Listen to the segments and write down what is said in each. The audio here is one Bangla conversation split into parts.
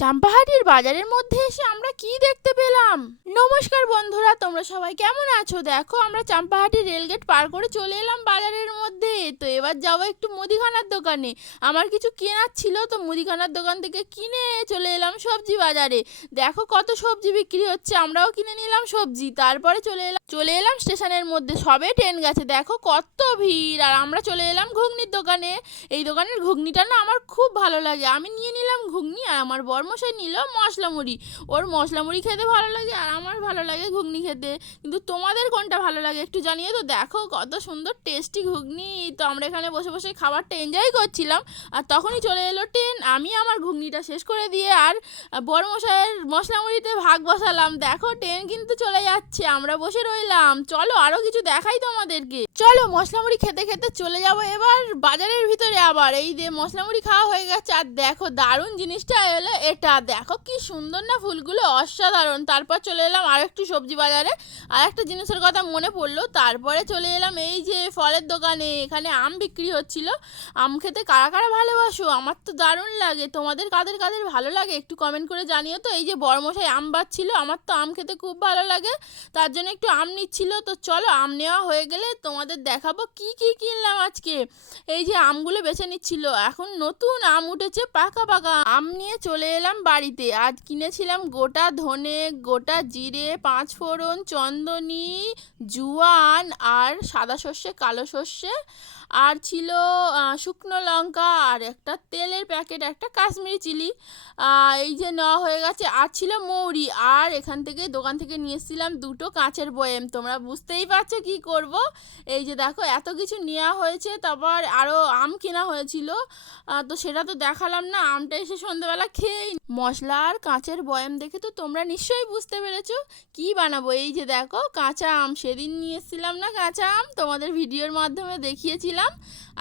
চাম্পাহাটির বাজারের মধ্যে এসে আমরা কি দেখতে পেলাম? নমস্কার বন্ধুরা, তোমরা সবাই কেমন আছো? দেখো, আমরা চাম্পাহাটি রেলগেট পার করে চলে এলাম বাজারের মধ্যে। তো এবার যাব একটু মুদিখানার দোকানে। আমার কিছু কেনার ছিল, তো মুদিখানার দোকান থেকে কিনে চলে এলাম সবজি বাজারে। দেখো কত সবজি বিক্রি হচ্ছে, আমরাও কিনে নিলাম সবজি। তারপরে চলে এলাম চলে এলাম স্টেশনের মধ্যে। সবে ট্রেন গেছে, দেখো কত ভিড়। আর আমরা চলে এলাম ঘুগনির দোকানে। এই দোকানের ঘুগনিটা না আমার খুব ভালো লাগে। আমি নিয়ে নিলাম ঘুগনি আর আমার বরমশাই নিল মশলা মুড়ি ওর মশলা মুড়ি খেতে ভালো লাগে আর আমার ভালো লাগে ঘুগনি খেতে। কিন্তু তোমাদের কোনটা ভালো লাগে একটু জানিয়ে তো দেখো কত সুন্দর টেস্টি ঘুগনি। তো আমরা এখানে বসে বসে খাবারটা এনজয় করছিলাম। আর তখনই চলে এলো ট্রেন। আমি আমার ঘুগনিটা শেষ করে দিয়ে আর বরমশাইয়ের মশলা মুড়িতে ভাগ বসালাম। দেখো ট্রেন কিন্তু চলে যাচ্ছে। আমরা বসে রইলাম চলো আরও কিছু দেখাই তোমাদেরকে। চলো মশলা মুড়ি খেতে খেতে চলে যাব এবার বাজারের ভিতরে আবার। এই যে মশলা মুড়ি খাওয়া হয়ে গেছে, আর দেখো দারুণ জিনিসটা এলো এটা। দেখো কি সুন্দর না ফুলগুলো, অসাধারণ। তারপর চলে এলাম আর একটু সবজি বাজারে। আর একটা জিনিসের কথা মনে পড়ল, তারপরে চলে এলাম এই যে ফলের দোকানে। এখানে আম বিক্রি হচ্ছিল। আম খেতে কারা কারা ভালোবাসো? আমার তো দারুণ লাগে। তোমাদের কাদের কাদের ভালো লাগে? একটু কমেন্ট করে জানিও তো। এই যে বড়মশাই আম বাচ্ছিল, আমার তো আম খেতে খুব ভালো লাগে। তার জন্য একটু আম নিচ্ছিল, তো চলো আম নেওয়া হয়ে গেলে তোমাদের দেখাবো কি কি কিনলাম আজকে। এই যে আমগুলো বেছে নিচ্ছিল, এখন নতুন আম উঠেছে পাকা পাকা আম। নিয়ে চলে এলাম বাড়িতে। আজ কিনেছিলাম গোটা ধনে, গোটা জিরে পাঁচ ফোড়ন চন্দনী, জুয়ান আর সাদা সর্ষে, কালো সর্ষে। আর ছিল শুকনো লঙ্কা আর একটা তেলের প্যাকেট, একটা কাশ্মীরি চিলি। এই যে নেওয়া হয়ে গেছে। আর ছিল মৌরি। আর এখান থেকে, দোকান থেকে নিয়ে এসেছিলাম দুটো কাঁচের বয়েম তোমরা বুঝতেই পারছ কি করব। এই যে দেখো, এত কিছু নেওয়া হয়েছে, তারপর আরও আম কেনা হয়েছিল। তো সেটা তো দেখালাম না, আমটা এসে সন্ধ্যাবেলা খেয়েই মশলা আর কাঁচের বয়াম দেখে তো তোমরা নিশ্চয়ই বুঝতে পেরেছ কি বানাবো। এই যে দেখো, কাঁচা আম, সেদিন নিয়ে এসেছিলাম না কাঁচা আম, তোমাদের ভিডিওর মাধ্যমে দেখিয়েছিলাম।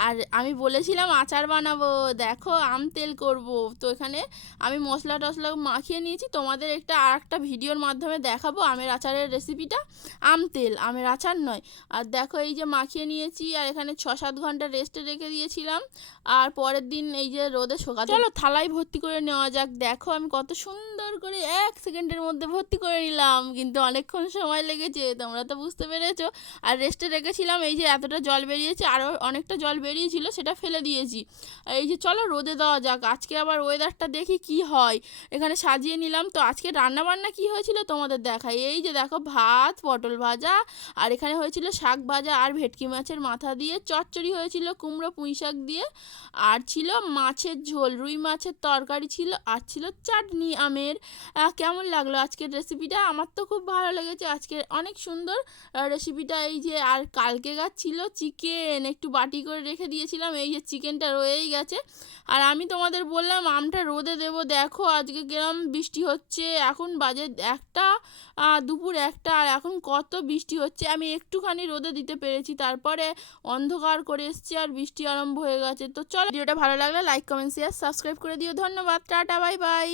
আর আমি বলেছিলাম আচার বানাবো, দেখো আম তেল করব। তো এখানে আমি মশলা টশলা মাখিয়ে নিয়েছি, তোমাদের একটা আর একটা ভিডিওর মাধ্যমে দেখাবো আমের আচারের রেসিপিটা আম তেল, আমের আচার নয়। আর দেখো এই যে মাখিয়ে নিয়েছি, আর এখানে ছ সাত ঘণ্টা রেস্টে রেখে দিয়েছিলাম। আর পরের দিন এই যে রোদে শোকা চলো থালায় ভর্তি করে নেওয়া যাক। দেখো আমি কত সুন্দর করে এক সেকেন্ডের মধ্যে ভর্তি করে নিলাম। কিন্তু অনেকক্ষণ সময় লেগেছে, তোমরা তো বুঝতে পেরেছ। আর রেস্টে রেখেছিলাম, এই যে এতটা জল বেরিয়েছে আরও অনেকটা জল বেরিয়েছিল, সেটা ফেলে দিয়েছি। এই যে চলো রোদে দেওয়া যাক, আজকে আবার ওয়েদারটা দেখি কি হয়। এখানে সাজিয়ে নিলাম। তো আজকে রান্না বান্না কি হয়েছিল তোমাদের দেখাই। এই যে দেখো ভাত, পটল ভাজা, আর এখানে হয়েছিল শাক ভাজা আর ভেটকি মাছের মাথা দিয়ে, চচ্চড়ি হয়েছিল কুমড়ো, পুঁই শাক দিয়ে, আর ছিল মাছের ঝোল, রুই মাছের তরকারি ছিল, আর ছিল চাটনি আমের। কেমন লাগল আজকের রেসিপিটা আমার তো খুব ভালো লেগেছে। আজকের অনেক সুন্দর রেসিপিটা এই যে, আর কালকে গাছ ছিল চিকেন একটু বাটি করে রেখে দিয়েছিলাম, এই যে চিকেনটা রয়েই গেছে। আর আমি তোমাদের বললাম, আমটা রোদে দেবো। দেখো, আজকে কিরম বৃষ্টি হচ্ছে। এখন বাজে একটা দুপুর একটা, আর এখন কত বৃষ্টি হচ্ছে। আমি একটুখানি রোদে দিতে পেরেছি, তারপরে অন্ধকার করে এসছে আর বৃষ্টি আরম্ভ হয়ে গেছে। তো চলো, ভিডিওটা ভালো লাগলে লাইক কমেন্ট শেয়ার সাবস্ক্রাইব করে দিও। ধন্যবাদ, টাটা বাই বাই